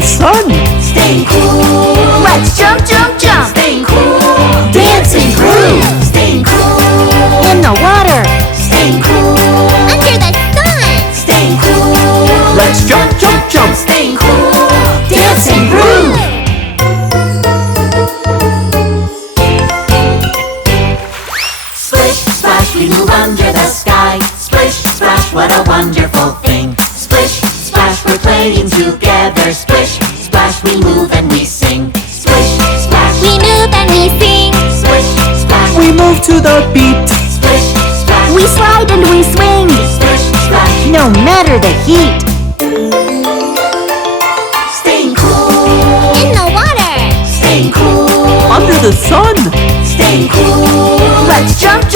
the sun. Staying cool. Let's jump, jump, jump. Staying cool. Dancing groove. Staying cool. In the water. Staying cool. Under the sun. Staying cool. Let's jump, jump, jump. Staying cool. Dancing groove. Splish, splash, we move under the sky. Splish, splash, what a wonderful thing. Splish, splash, we're playing together. Splish, splash, we move and we sing. Splish, splash, We move and we sing. splish, splash, We move to the beat. splish, splash, We slide and we swing. splish, splash. No matter the heat. Staying cool. In the water. Staying cool. Under the sun. Staying cool. Let's jump,